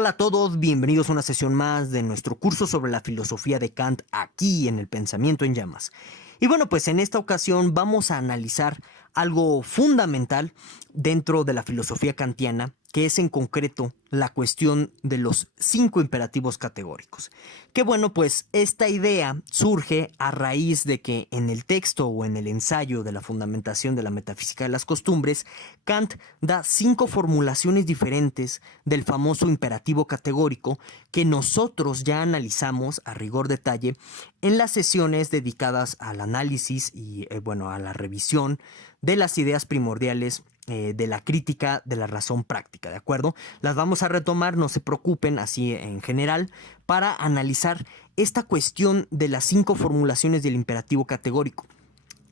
Hola a todos, bienvenidos a una sesión más de nuestro curso sobre la filosofía de Kant aquí en el Pensamiento en Llamas. Y bueno, pues en esta ocasión vamos a analizar algo fundamental dentro de la filosofía kantiana, que es en concreto la cuestión de los 5 imperativos categóricos. Que bueno, pues esta idea surge a raíz de que en el texto o en el ensayo de la fundamentación de la metafísica de las costumbres, Kant da 5 formulaciones diferentes del famoso imperativo categórico que nosotros ya analizamos a rigor detalle en las sesiones dedicadas al análisis y a la revisión de las ideas primordiales de la crítica de la razón práctica, ¿de acuerdo? Las vamos a retomar, no se preocupen, así en general, para analizar esta cuestión de las 5 formulaciones del imperativo categórico.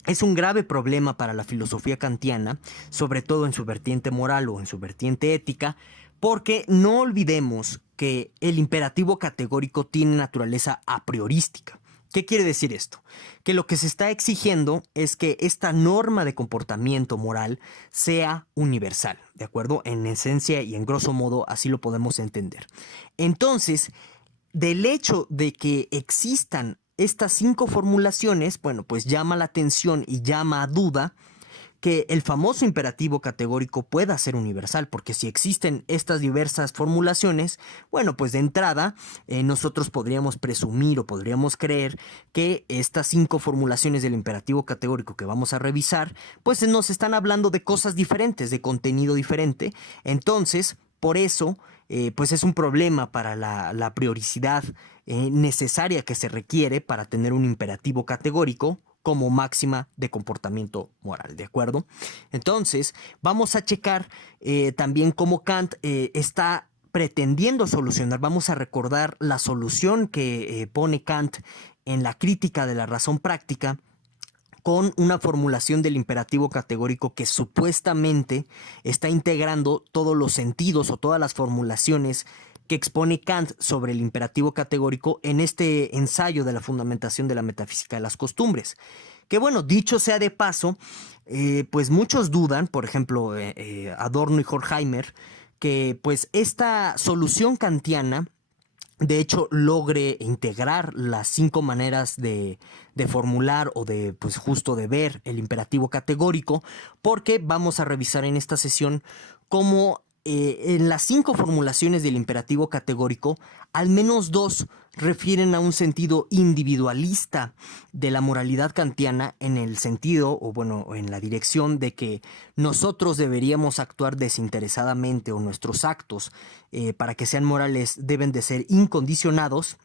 Es un grave problema para la filosofía kantiana, sobre todo en su vertiente moral o en su vertiente ética, porque no olvidemos que el imperativo categórico tiene naturaleza a priorística. ¿Qué quiere decir esto? Que lo que se está exigiendo es que esta norma de comportamiento moral sea universal, ¿de acuerdo? En esencia y en grosso modo así lo podemos entender. Entonces, del hecho de que existan estas 5 formulaciones, bueno, pues llama la atención y llama a duda que el famoso imperativo categórico pueda ser universal, porque si existen estas diversas formulaciones, bueno, pues de entrada nosotros podríamos presumir o podríamos creer que estas 5 formulaciones del imperativo categórico que vamos a revisar, pues nos están hablando de cosas diferentes, de contenido diferente. Entonces, por eso, pues es un problema para la prioricidad necesaria que se requiere para tener un imperativo categórico como máxima de comportamiento moral, ¿de acuerdo? Entonces, vamos a checar también cómo Kant está pretendiendo solucionar. Vamos a recordar la solución que pone Kant en la crítica de la razón práctica con una formulación del imperativo categórico que supuestamente está integrando todos los sentidos o todas las formulaciones que expone Kant sobre el imperativo categórico en este ensayo de la fundamentación de la metafísica de las costumbres. Que bueno, dicho sea de paso, pues muchos dudan, por ejemplo, Adorno y Horkheimer, que pues esta solución kantiana de hecho logre integrar las 5 maneras de formular o de, pues justo de ver el imperativo categórico, porque vamos a revisar en esta sesión cómo en las 5 formulaciones del imperativo categórico, al menos 2 refieren a un sentido individualista de la moralidad kantiana, en el sentido, o bueno, en la dirección de que nosotros deberíamos actuar desinteresadamente, o nuestros actos para que sean morales deben de ser incondicionados,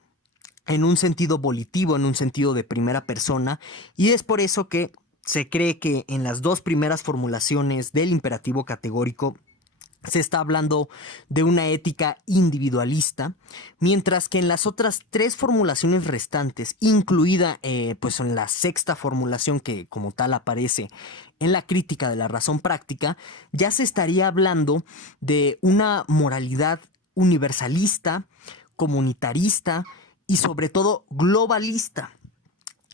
en un sentido volitivo, en un sentido de primera persona, y es por eso que se cree que en las 2 primeras formulaciones del imperativo categórico se está hablando de una ética individualista, mientras que en las otras 3 formulaciones restantes, incluida pues en la 6ª formulación que como tal aparece en la crítica de la razón práctica, ya se estaría hablando de una moralidad universalista, comunitarista y sobre todo globalista.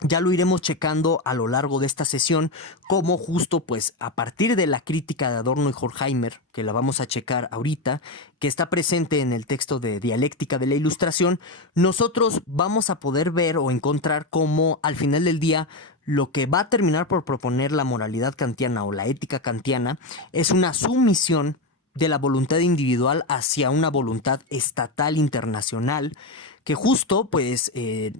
Ya lo iremos checando a lo largo de esta sesión, como justo pues a partir de la crítica de Adorno y Horkheimer, que la vamos a checar ahorita, que está presente en el texto de Dialéctica de la Ilustración, nosotros vamos a poder ver o encontrar cómo al final del día lo que va a terminar por proponer la moralidad kantiana o la ética kantiana es una sumisión de la voluntad individual hacia una voluntad estatal internacional, que justo, pues,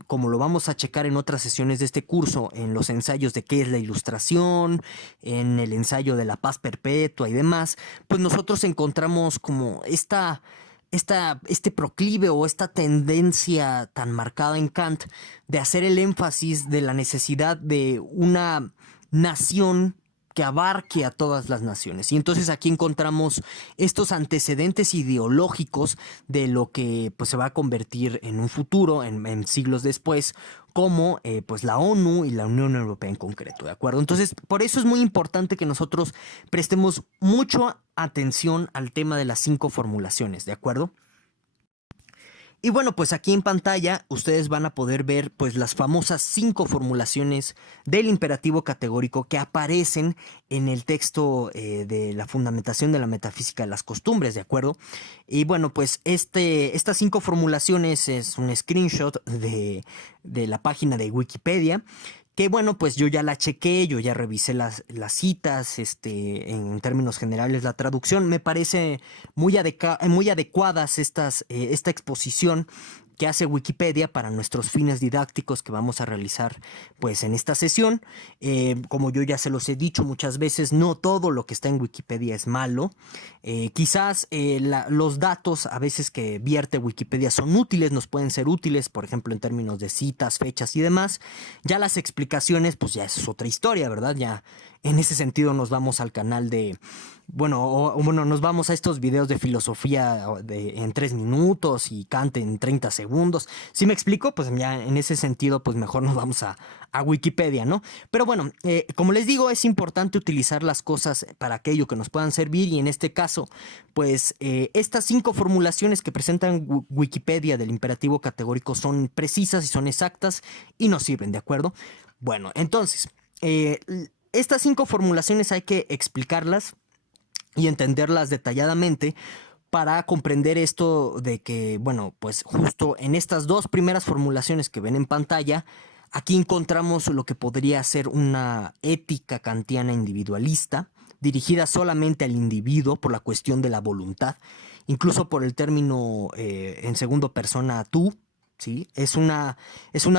como lo vamos a checar en otras sesiones de este curso, en los ensayos de qué es la ilustración, en el ensayo de la paz perpetua y demás, pues nosotros encontramos como este proclive o esta tendencia tan marcada en Kant de hacer el énfasis de la necesidad de una nación que abarque a todas las naciones. Y entonces aquí encontramos estos antecedentes ideológicos de lo que pues se va a convertir en un futuro, en siglos después, como pues la ONU y la Unión Europea en concreto, ¿de acuerdo? Entonces, por eso es muy importante que nosotros prestemos mucha atención al tema de las 5 formulaciones, ¿de acuerdo? Y bueno, pues aquí en pantalla ustedes van a poder ver pues las famosas 5 formulaciones del imperativo categórico que aparecen en el texto de la fundamentación de la metafísica de las costumbres, ¿de acuerdo? Y bueno, pues estas 5 formulaciones es un screenshot de la página de Wikipedia. Que bueno, pues yo ya la chequé, yo ya revisé las citas, en términos generales la traducción. Me parece muy adecuadas esta exposición que hace Wikipedia para nuestros fines didácticos que vamos a realizar pues en esta sesión. Como yo ya se los he dicho muchas veces, no todo lo que está en Wikipedia es malo. Quizás los datos a veces que vierte Wikipedia son útiles, nos pueden ser útiles, por ejemplo en términos de citas, fechas y demás. Ya las explicaciones pues ya es otra historia, ¿verdad? Ya en ese sentido nos vamos al canal de... Bueno, nos vamos a estos videos de filosofía en 3 minutos y Kant en 30 segundos. Si me explico, pues ya en ese sentido, pues mejor nos vamos a Wikipedia, ¿no? Pero bueno, como les digo, es importante utilizar las cosas para aquello que nos puedan servir y en este caso, pues estas 5 formulaciones que presentan Wikipedia del imperativo categórico son precisas y son exactas y nos sirven, ¿de acuerdo? Bueno, entonces, estas 5 formulaciones hay que explicarlas y entenderlas detalladamente para comprender esto de que, bueno, pues justo en estas 2 primeras formulaciones que ven en pantalla, aquí encontramos lo que podría ser una ética kantiana individualista, dirigida solamente al individuo por la cuestión de la voluntad, incluso por el término en segunda persona tú. ¿Sí? Es una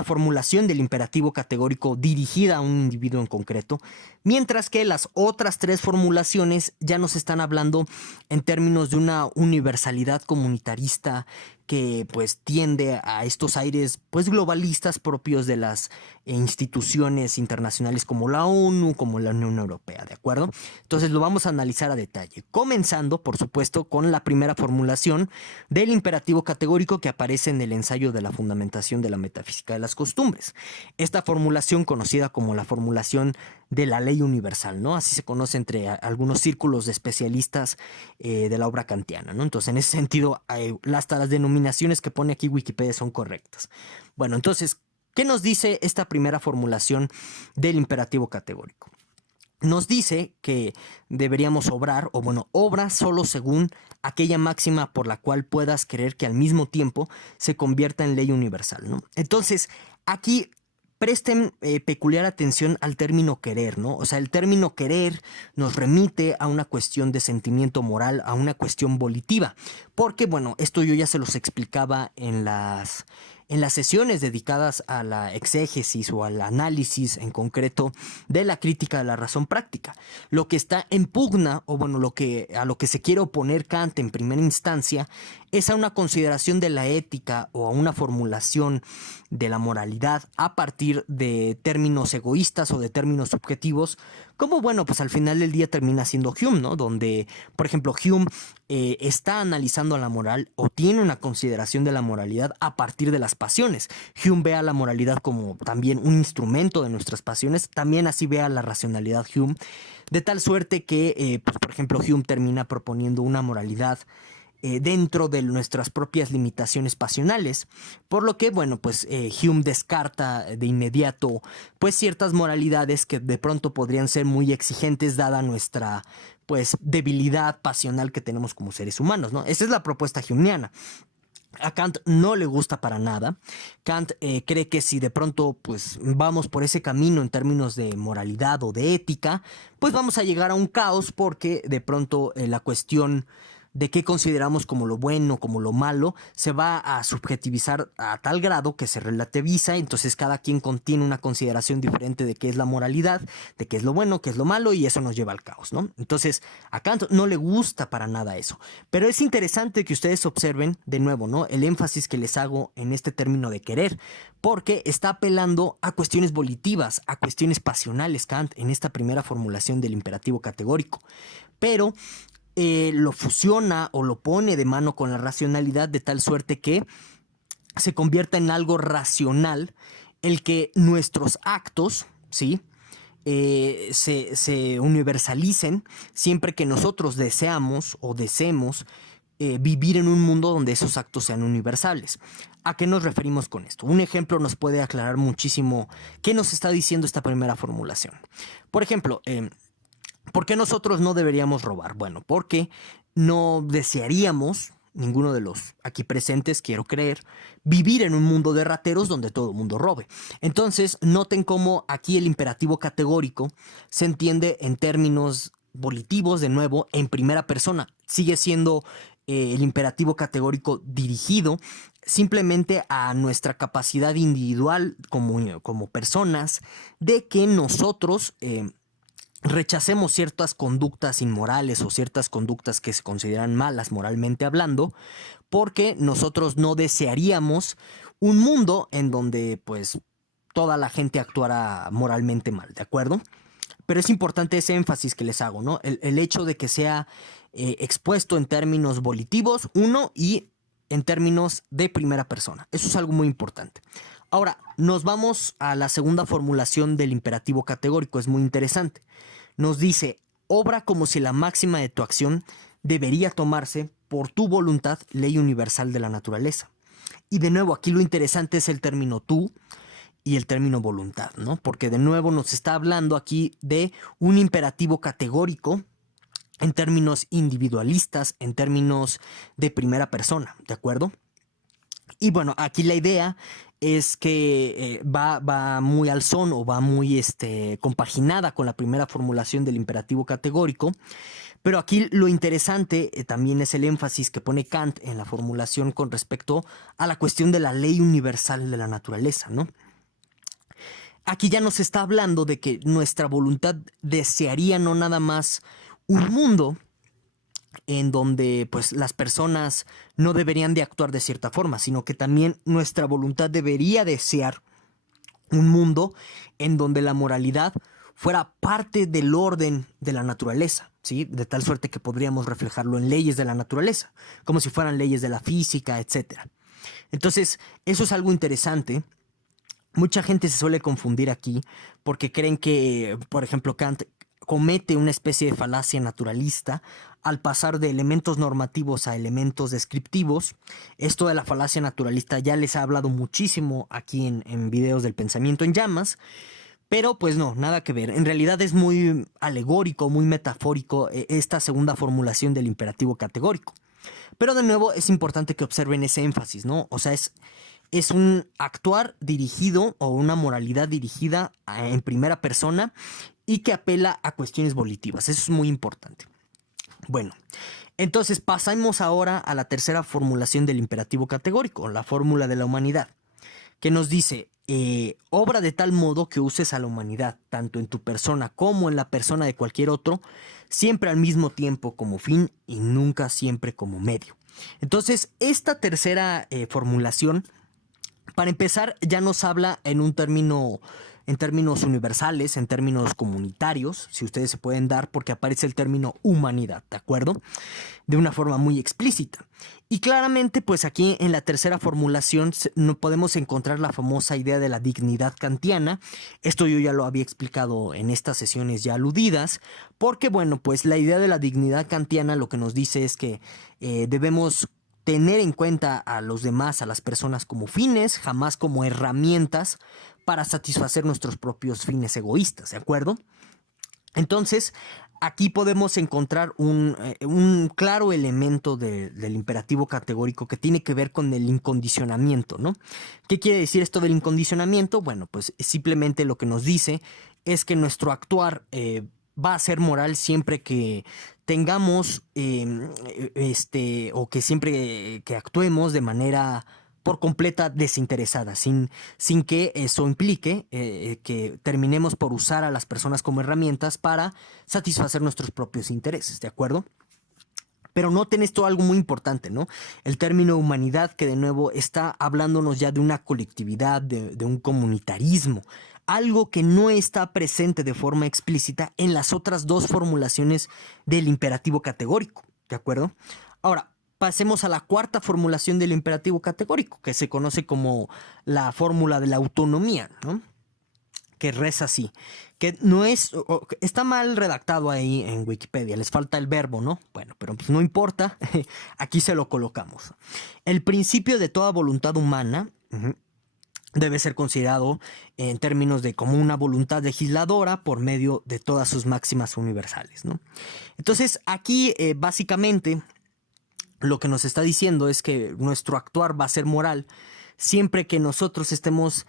formulación del imperativo categórico dirigida a un individuo en concreto, mientras que las otras 3 formulaciones ya nos están hablando en términos de una universalidad comunitarista que pues tiende a estos aires pues globalistas propios de las instituciones internacionales como la ONU, como la Unión Europea, ¿de acuerdo? Entonces lo vamos a analizar a detalle, comenzando por supuesto con la primera formulación del imperativo categórico que aparece en el ensayo de la fundamentación de la metafísica de las costumbres. Esta formulación conocida como la formulación de la ley universal, ¿no? Así se conoce entre algunos círculos de especialistas de la obra kantiana, ¿no? Entonces, en ese sentido, hasta las denominaciones que pone aquí Wikipedia son correctas. Bueno, entonces, ¿qué nos dice esta primera formulación del imperativo categórico? Nos dice que deberíamos obrar, o bueno, obra solo según aquella máxima por la cual puedas creer que al mismo tiempo se convierta en ley universal, ¿no? Entonces, aquí presten peculiar atención al término querer, ¿no? O sea, el término querer nos remite a una cuestión de sentimiento moral, a una cuestión volitiva, porque, bueno, esto yo ya se los explicaba en las sesiones dedicadas a la exégesis o al análisis en concreto de la crítica de la razón práctica. Lo que está en pugna, o bueno, a lo que se quiere oponer Kant en primera instancia, es a una consideración de la ética o a una formulación de la moralidad a partir de términos egoístas o de términos subjetivos, como bueno, pues al final del día termina siendo Hume, ¿no? Donde, por ejemplo, Hume está analizando la moral o tiene una consideración de la moralidad a partir de las pasiones. Hume ve a la moralidad como también un instrumento de nuestras pasiones, también así ve a la racionalidad Hume, de tal suerte que, pues, por ejemplo, Hume termina proponiendo una moralidad dentro de nuestras propias limitaciones pasionales, por lo que, bueno, pues Hume descarta de inmediato pues ciertas moralidades que de pronto podrían ser muy exigentes dada nuestra pues debilidad pasional que tenemos como seres humanos, ¿no? Esa es la propuesta humeana. A Kant no le gusta para nada. Kant cree que si de pronto pues vamos por ese camino en términos de moralidad o de ética, pues vamos a llegar a un caos porque de pronto la cuestión de qué consideramos como lo bueno, como lo malo, se va a subjetivizar a tal grado que se relativiza, entonces cada quien contiene una consideración diferente de qué es la moralidad, de qué es lo bueno, qué es lo malo, y eso nos lleva al caos, ¿no? Entonces, a Kant no le gusta para nada eso, pero es interesante que ustedes observen, de nuevo, ¿no? El énfasis que les hago en este término de querer, porque está apelando a cuestiones volitivas, a cuestiones pasionales, Kant, en esta primera formulación del imperativo categórico, pero lo fusiona o lo pone de mano con la racionalidad de tal suerte que se convierta en algo racional el que nuestros actos, ¿sí? Se universalicen siempre que nosotros deseamos o deseemos vivir en un mundo donde esos actos sean universales. ¿A qué nos referimos con esto? Un ejemplo nos puede aclarar muchísimo qué nos está diciendo esta primera formulación. Por ejemplo, ¿por qué nosotros no deberíamos robar? Bueno, porque no desearíamos, ninguno de los aquí presentes, quiero creer, vivir en un mundo de rateros donde todo el mundo robe. Entonces, noten cómo aquí el imperativo categórico se entiende en términos volitivos, de nuevo, en primera persona. Sigue siendo el imperativo categórico dirigido simplemente a nuestra capacidad individual como personas de que nosotros rechacemos ciertas conductas inmorales o ciertas conductas que se consideran malas moralmente hablando, porque nosotros no desearíamos un mundo en donde pues toda la gente actuara moralmente mal, ¿de acuerdo? Pero es importante ese énfasis que les hago, ¿no? El hecho de que sea expuesto en términos volitivos, uno, y en términos de primera persona. Eso es algo muy importante. Ahora, nos vamos a la segunda formulación del imperativo categórico. Es muy interesante. Nos dice, obra como si la máxima de tu acción debería tomarse por tu voluntad, ley universal de la naturaleza. Y de nuevo, aquí lo interesante es el término tú y el término voluntad, ¿no? Porque de nuevo nos está hablando aquí de un imperativo categórico en términos individualistas, en términos de primera persona, ¿de acuerdo? Y bueno, aquí la idea es que va muy al son o va muy compaginada con la primera formulación del imperativo categórico, pero aquí lo interesante también es el énfasis que pone Kant en la formulación con respecto a la cuestión de la ley universal de la naturaleza, ¿no? Aquí ya nos está hablando de que nuestra voluntad desearía no nada más un mundo en donde pues las personas no deberían de actuar de cierta forma, sino que también nuestra voluntad debería desear un mundo en donde la moralidad fuera parte del orden de la naturaleza, ¿sí? De tal suerte que podríamos reflejarlo en leyes de la naturaleza, como si fueran leyes de la física, etc. Entonces, eso es algo interesante. Mucha gente se suele confundir aquí porque creen que, por ejemplo, Kant comete una especie de falacia naturalista al pasar de elementos normativos a elementos descriptivos. Esto de la falacia naturalista ya les he hablado muchísimo aquí en videos del pensamiento en llamas, pero pues no, nada que ver. En realidad es muy alegórico, muy metafórico esta segunda formulación del imperativo categórico. Pero de nuevo es importante que observen ese énfasis, ¿no? O sea, es un actuar dirigido o una moralidad dirigida en primera persona y que apela a cuestiones volitivas. Eso es muy importante. Bueno, entonces pasamos ahora a la tercera formulación del imperativo categórico, la fórmula de la humanidad, que nos dice, obra de tal modo que uses a la humanidad, tanto en tu persona como en la persona de cualquier otro, siempre al mismo tiempo como fin y nunca siempre como medio. Entonces, esta tercera formulación, para empezar, ya nos habla en términos universales, en términos comunitarios, si ustedes se pueden dar, porque aparece el término humanidad, ¿de acuerdo? De una forma muy explícita. Y claramente, pues aquí en la tercera formulación no podemos encontrar la famosa idea de la dignidad kantiana. Esto yo ya lo había explicado en estas sesiones ya aludidas, porque bueno, pues la idea de la dignidad kantiana lo que nos dice es que debemos tener en cuenta a los demás, a las personas como fines, jamás como herramientas para satisfacer nuestros propios fines egoístas, ¿de acuerdo? Entonces, aquí podemos encontrar un claro elemento del imperativo categórico que tiene que ver con el incondicionamiento, ¿no? ¿Qué quiere decir esto del incondicionamiento? Bueno, pues simplemente lo que nos dice es que nuestro actuar va a ser moral siempre que tengamos o que siempre que actuemos de manera por completa desinteresada, sin que eso implique que terminemos por usar a las personas como herramientas para satisfacer nuestros propios intereses, ¿de acuerdo? Pero noten esto algo muy importante, ¿no? El término humanidad, que de nuevo está hablándonos ya de una colectividad, de un comunitarismo, algo que no está presente de forma explícita en las otras dos formulaciones del imperativo categórico, ¿de acuerdo? Ahora, pasemos a la cuarta formulación del imperativo categórico, que se conoce como la fórmula de la autonomía, ¿no? Que reza así: que no es, está mal redactado ahí en Wikipedia, les falta el verbo, ¿no? Bueno, pero pues no importa, aquí se lo colocamos. El principio de toda voluntad humana debe ser considerado en términos de como una voluntad legisladora por medio de todas sus máximas universales, ¿no? Entonces, aquí básicamente lo que nos está diciendo es que nuestro actuar va a ser moral siempre que nosotros estemos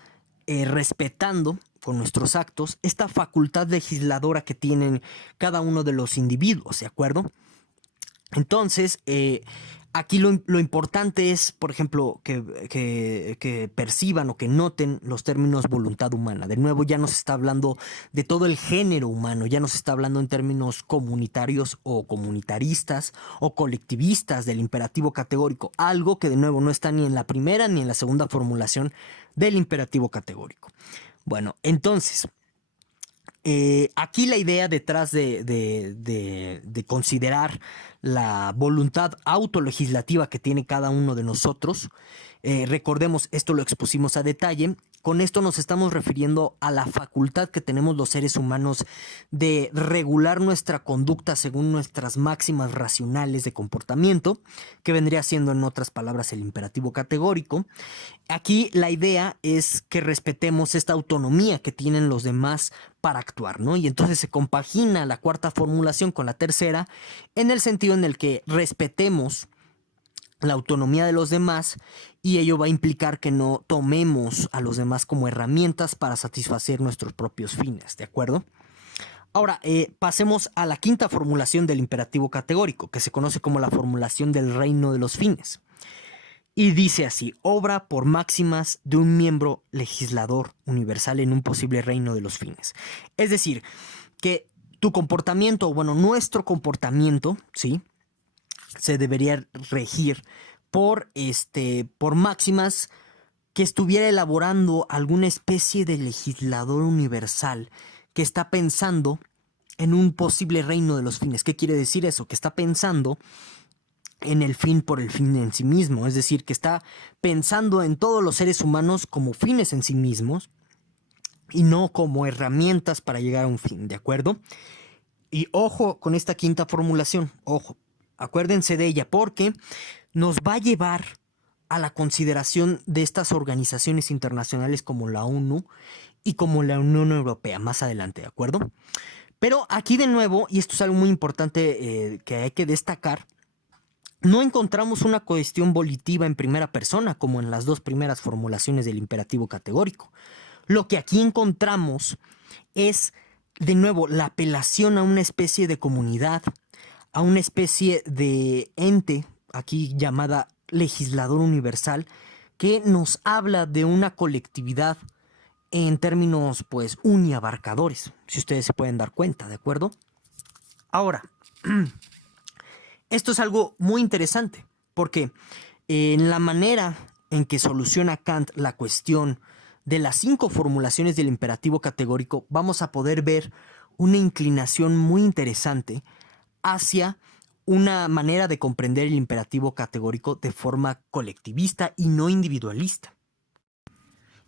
respetando con nuestros actos esta facultad legisladora que tienen cada uno de los individuos, ¿de acuerdo? Entonces, aquí lo importante es, por ejemplo, que perciban o que noten los términos voluntad humana. De nuevo, ya nos está hablando de todo el género humano, ya nos está hablando en términos comunitarios o comunitaristas o colectivistas del imperativo categórico, algo que de nuevo no está ni en la primera ni en la segunda formulación del imperativo categórico. Bueno, entonces, aquí la idea detrás de considerar la voluntad autolegislativa que tiene cada uno de nosotros, recordemos, esto lo expusimos a detalle, con esto nos estamos refiriendo a la facultad que tenemos los seres humanos de regular nuestra conducta según nuestras máximas racionales de comportamiento, que vendría siendo en otras palabras el imperativo categórico. Aquí la idea es que respetemos esta autonomía que tienen los demás para actuar, ¿no? Y entonces se compagina la cuarta formulación con la tercera en el sentido en el que respetemos la autonomía de los demás y ello va a implicar que no tomemos a los demás como herramientas para satisfacer nuestros propios fines, ¿de acuerdo? Ahora, pasemos a la quinta formulación del imperativo categórico, que se conoce como la formulación del reino de los fines. Y dice así: obra por máximas de un miembro legislador universal en un posible reino de los fines. Es decir, que tu comportamiento, o bueno, nuestro comportamiento, ¿sí?, se debería regir por máximas que estuviera elaborando alguna especie de legislador universal que está pensando en un posible reino de los fines. ¿Qué quiere decir eso? Que está pensando en el fin por el fin en sí mismo, es decir, que está pensando en todos los seres humanos como fines en sí mismos y no como herramientas para llegar a un fin, ¿de acuerdo? Y ojo con esta quinta formulación, ojo, acuérdense de ella porque nos va a llevar a la consideración de estas organizaciones internacionales como la ONU y como la Unión Europea más adelante, ¿de acuerdo? Pero aquí de nuevo, y esto es algo muy importante que hay que destacar, no encontramos una cuestión volitiva en primera persona como en las dos primeras formulaciones del imperativo categórico. Lo que aquí encontramos es, de nuevo, la apelación a una especie de comunidad, a una especie de ente, aquí llamada legislador universal, que nos habla de una colectividad en términos, pues, uniabarcadores, si ustedes se pueden dar cuenta, ¿de acuerdo? Ahora, esto es algo muy interesante, porque en la manera en que soluciona Kant la cuestión de las 5 formulaciones del imperativo categórico, vamos a poder ver una inclinación muy interesante hacia una manera de comprender el imperativo categórico de forma colectivista y no individualista.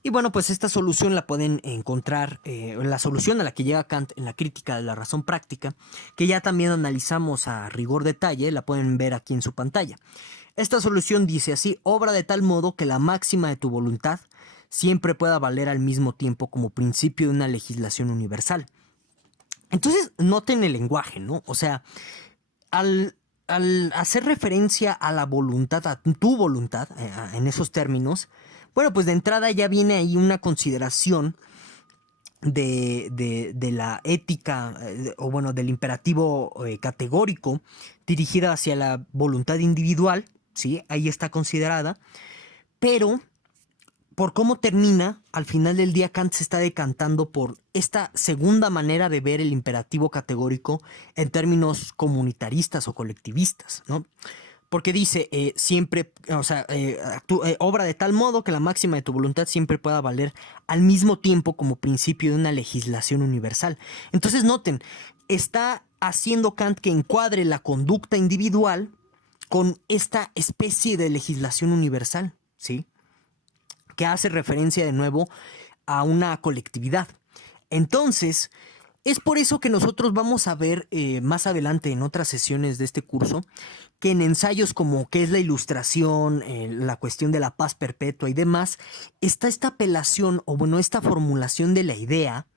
Y bueno, pues esta solución la pueden encontrar, la solución a la que llega Kant en la crítica de la razón práctica, que ya también analizamos a rigor detalle, la pueden ver aquí en su pantalla. Esta solución dice así: obra de tal modo que la máxima de tu voluntad siempre pueda valer al mismo tiempo como principio de una legislación universal. Entonces, noten el lenguaje, ¿no? O sea, al hacer referencia a la voluntad, a tu voluntad, en esos términos, bueno, pues de entrada ya viene ahí una consideración de la ética, o bueno, del imperativo categórico dirigida hacia la voluntad individual, ¿sí? Ahí está considerada, pero por cómo termina, al final del día Kant se está decantando por esta segunda manera de ver el imperativo categórico en términos comunitaristas o colectivistas, ¿no? Porque dice, siempre, o sea, obra de tal modo que la máxima de tu voluntad siempre pueda valer al mismo tiempo como principio de una legislación universal. Entonces noten, está haciendo Kant que encuadre la conducta individual con esta especie de legislación universal, ¿sí?, que hace referencia de nuevo a una colectividad. Entonces, Es por eso que nosotros vamos a ver más adelante en otras sesiones de este curso que en ensayos como qué es la ilustración, la cuestión de la paz perpetua y demás, está esta apelación o bueno, esta formulación de la idea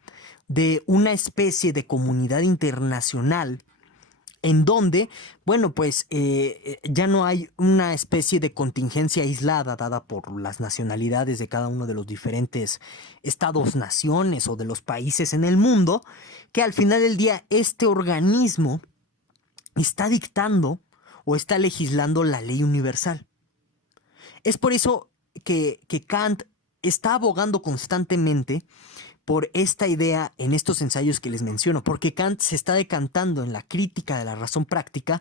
de una especie de comunidad internacional en donde, bueno, pues ya no hay una especie de contingencia aislada dada por las nacionalidades de cada uno de los diferentes estados, naciones o de los países en el mundo, que al final del día este organismo está dictando o está legislando la ley universal. Es por eso que Kant está abogando constantemente por esta idea en estos ensayos que les menciono, porque Kant se está decantando en la crítica de la razón práctica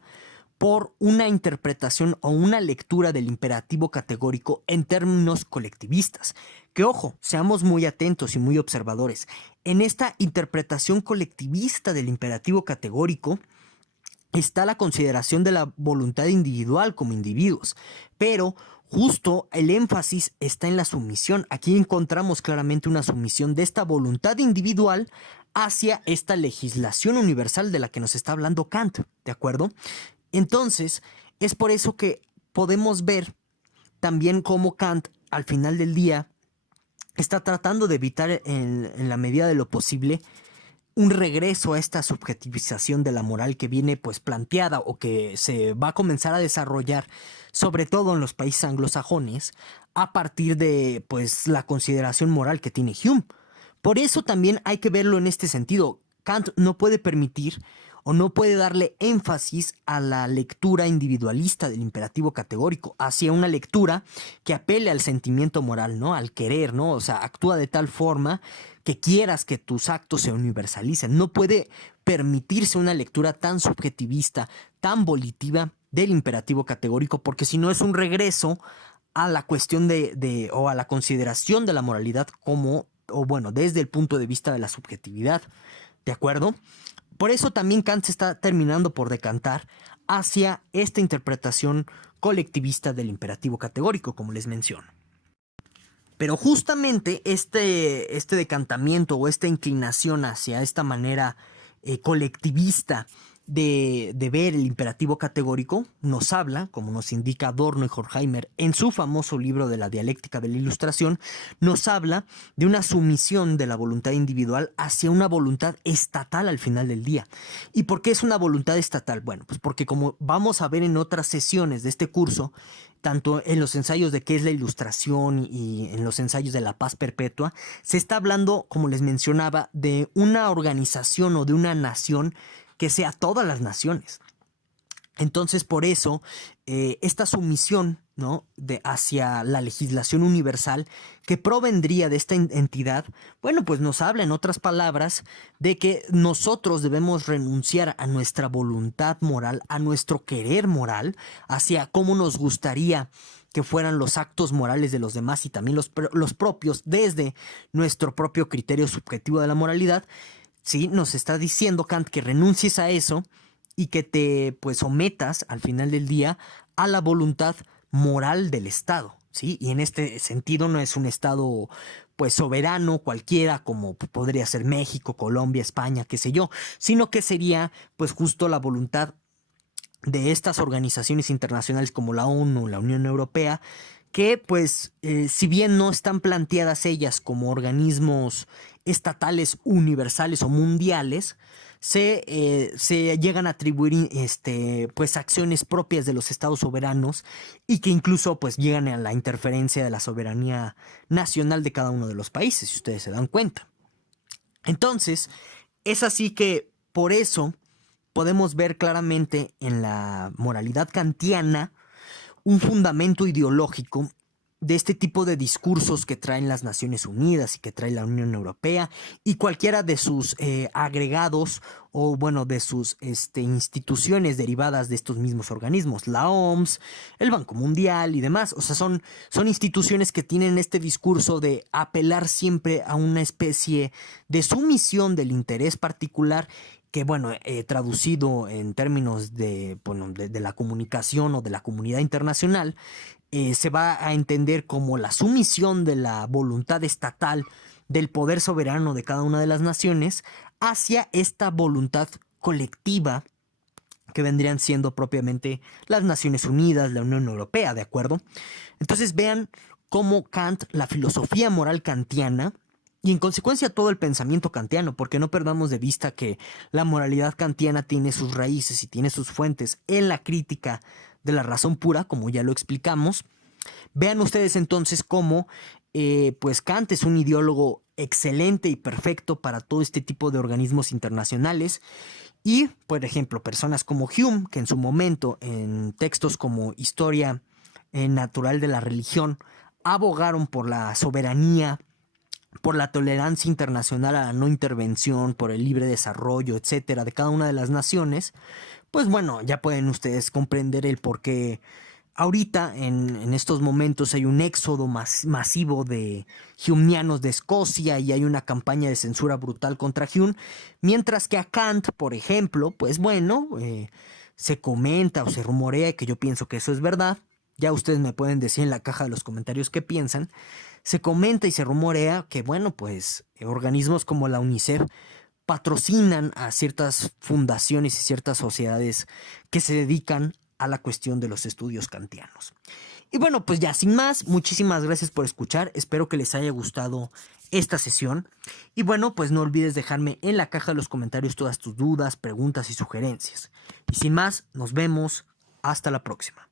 por una interpretación o una lectura del imperativo categórico en términos colectivistas. Que ojo, seamos muy atentos y muy observadores. En esta interpretación colectivista del imperativo categórico está la consideración de la voluntad individual como individuos, pero justo el énfasis está en la sumisión. Aquí encontramos claramente una sumisión de esta voluntad individual hacia esta legislación universal de la que nos está hablando Kant, ¿de acuerdo? Entonces, es por eso que podemos ver también cómo Kant, al final del día, está tratando de evitar en la medida de lo posible un regreso a esta subjetivización de la moral que viene pues planteada o que se va a comenzar a desarrollar sobre todo en los países anglosajones a partir de pues la consideración moral que tiene Hume. Por eso también hay que verlo en este sentido. Kant no puede permitir o no puede darle énfasis a la lectura individualista del imperativo categórico, hacia una lectura que apele al sentimiento moral, ¿no? Al querer, ¿no? O sea, actúa de tal forma que quieras que tus actos se universalicen. No puede permitirse una lectura tan subjetivista, tan volitiva del imperativo categórico, porque si no es un regreso a la cuestión o a la consideración de la moralidad como, o bueno, desde el punto de vista de la subjetividad, ¿de acuerdo? Por eso también Kant se está terminando por decantar hacia esta interpretación colectivista del imperativo categórico, como les menciono. Pero justamente este decantamiento o esta inclinación hacia esta manera colectivista de ver el imperativo categórico nos habla, como nos indica Adorno y Horkheimer en su famoso libro de la dialéctica de la ilustración, nos habla de una sumisión de la voluntad individual hacia una voluntad estatal al final del día. ¿Y por qué es una voluntad estatal? Bueno, pues porque como vamos a ver en otras sesiones de este curso, tanto en los ensayos de qué es la ilustración y en los ensayos de la paz perpetua, se está hablando, como les mencionaba, de una organización o de una nación que sea todas las naciones. Entonces, por eso, esta sumisión, ¿no? Hacia la legislación universal que provendría de esta entidad, bueno, pues nos habla, en otras palabras, de que nosotros debemos renunciar a nuestra voluntad moral, a nuestro querer moral, hacia cómo nos gustaría que fueran los actos morales de los demás y también los propios, desde nuestro propio criterio subjetivo de la moralidad. Sí, nos está diciendo Kant que renuncies a eso y que te pues sometas al final del día a la voluntad moral del Estado, ¿sí? Y en este sentido no es un Estado pues soberano cualquiera como podría ser México, Colombia, España, qué sé yo, sino que sería pues justo la voluntad de estas organizaciones internacionales como la ONU, la Unión Europea, que pues si bien no están planteadas ellas como organismos estatales universales o mundiales, se llegan a atribuir pues acciones propias de los estados soberanos y que incluso pues llegan a la interferencia de la soberanía nacional de cada uno de los países, si ustedes se dan cuenta. Entonces, es así que por eso podemos ver claramente en la moralidad kantiana un fundamento ideológico de este tipo de discursos que traen las Naciones Unidas y que trae la Unión Europea y cualquiera de sus agregados o bueno de sus instituciones derivadas de estos mismos organismos, la OMS, el Banco Mundial y demás. O sea, son instituciones que tienen este discurso de apelar siempre a una especie de sumisión del interés particular que, bueno, traducido en términos de la comunicación o de la comunidad internacional, se va a entender como la sumisión de la voluntad estatal del poder soberano de cada una de las naciones hacia esta voluntad colectiva que vendrían siendo propiamente las Naciones Unidas, la Unión Europea, ¿de acuerdo? Entonces vean cómo Kant, la filosofía moral kantiana, y en consecuencia todo el pensamiento kantiano, porque no perdamos de vista que la moralidad kantiana tiene sus raíces y tiene sus fuentes en la crítica de la razón pura, como ya lo explicamos. Vean ustedes entonces cómo pues Kant es un ideólogo excelente y perfecto para todo este tipo de organismos internacionales. Y, por ejemplo, personas como Hume, que en su momento, en textos como Historia Natural de la Religión, abogaron por la soberanía, por la tolerancia internacional a la no intervención, por el libre desarrollo, etcétera, de cada una de las naciones, pues bueno, ya pueden ustedes comprender el por qué ahorita, en estos momentos, hay un éxodo masivo de Humeanos de Escocia y hay una campaña de censura brutal contra Hume, mientras que a Kant, por ejemplo, pues bueno, se comenta o se rumorea, y que yo pienso que eso es verdad, ya ustedes me pueden decir en la caja de los comentarios qué piensan, se comenta y se rumorea que, bueno, pues organismos como la UNICEF patrocinan a ciertas fundaciones y ciertas sociedades que se dedican a la cuestión de los estudios kantianos. Y bueno, pues ya sin más, muchísimas gracias por escuchar, espero que les haya gustado esta sesión. Y bueno, pues no olvides dejarme en la caja de los comentarios todas tus dudas, preguntas y sugerencias. Y sin más, nos vemos, hasta la próxima.